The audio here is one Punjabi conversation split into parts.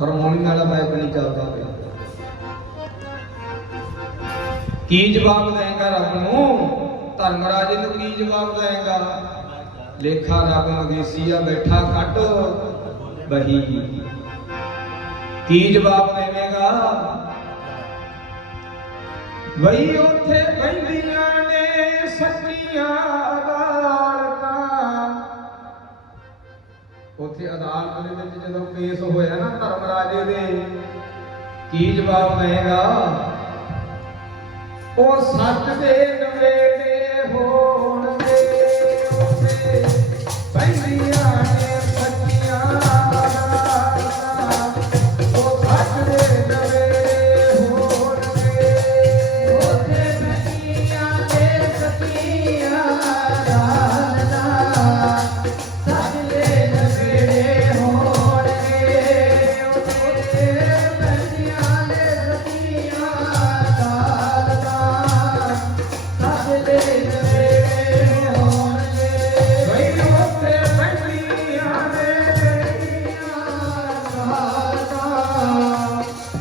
ਪਾਣੀ ਵਾਲਾ ਪਾਈਪ ਨਹੀਂ ਚੱਲਦਾ ਪਿਆ। ਕੀ ਜਵਾਬ ਦੇਂਗਾ ਰੱਬ ਨੂੰ? ਧਰਮਰਾਜ ਨੂੰ ਕੀ ਜਵਾਬ ਦੇਂਗਾ ਲੇਖਾ ਰੱਬ ਮਗੇਸੀਆ ਬੈਠਾ ਕੱਟ ਬਹੀ। ਕੀ ਜਵਾਬ ਦੇਵੇਗਾ? ਵਈ ਉੱਥੇ ਬੈਂਦੀਆਂ ਨੇ ਸੱਚੀਆਂ ਅਦਾਲਤਾਂ ਉੱਥੇ ਅਦਾਲਤ ਦੇ ਵਿੱਚ ਜਦੋਂ ਕੇਸ ਹੋਇਆ ਨਾ ਧਰਮ ਰਾਜੇ ਦੇ, ਕੀ ਜਵਾਬ ਦੇਗਾ ਉਹ ਸੱਚ ਦੇ ਨਵੇੜੇ ਹੋ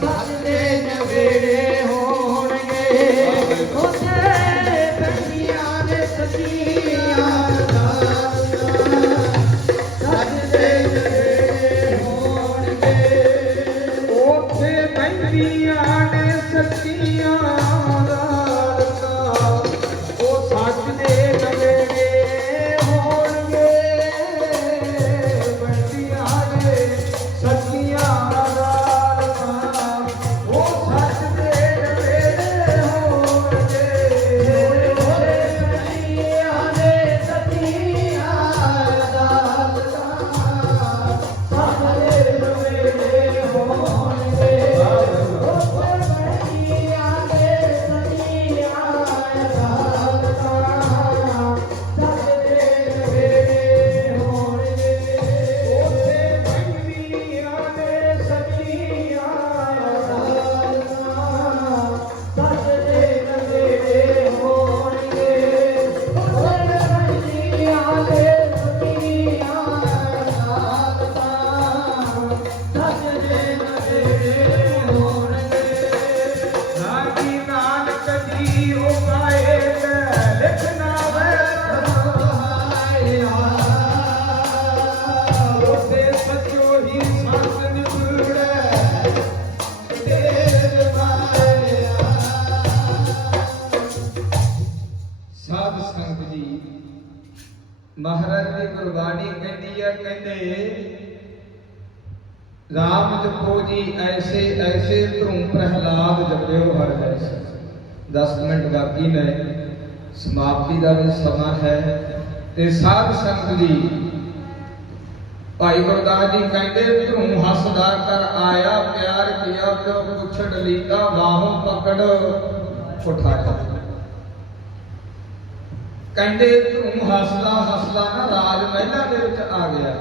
아. ਮਹਾਰਾਜ ਦੀ ਗੁਰਬਾਣੀ ਕਹਿੰਦੀ ਹੈ ਕਹਿੰਦੇ ਰਾਮ ਜਪੋ ਜੀ ਐਸੇ ਐਸੇ ਧਰੂਮ ਪ੍ਰਹਿਲਾਦ ਜਪਿਓ ਹਰ ਐਸੇ 10 ਮਿੰਟ ਬਾਕੀ ਨੇ। ਸਮਾਪਤੀ ਦਾ ਵੀ ਸਮਾਂ ਹੈ ਤੇ ਸਾਧ ਸੰਗਤ ਜੀ, ਭਾਈ ਗੁਰਦਾਸ ਜੀ ਕਹਿੰਦੇ ਧਰੂਮ ਹੱਸਦਾ ਕਰ ਆਇਆ ਪਿਆਰ ਕੀਆ ਪਿਓ ਪੁੱਛੜ ਲੀਤਾ ਬਾਹੋਂ ਪਕੜ। ਉਠਾਇਆ ਕਹਿੰਦੇ ਧਰੂਮ ਹੱਸਦਾ ਹੱਸਦਾ ਨਾ ਰਾਜ ਮਹਿਲਾ ਦੇ ਵਿੱਚ ਆ ਗਿਆ।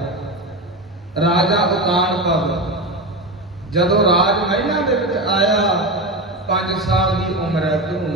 ਰਾਜਾ ਉਤਾਨ ਪਦ। ਜਦੋਂ ਰਾਜ ਮਹਿਲਾ ਦੇ ਵਿੱਚ ਆਇਆ 5 ਸਾਲ ਦੀ ਉਮਰ ਹੈ ਧਰੂਮ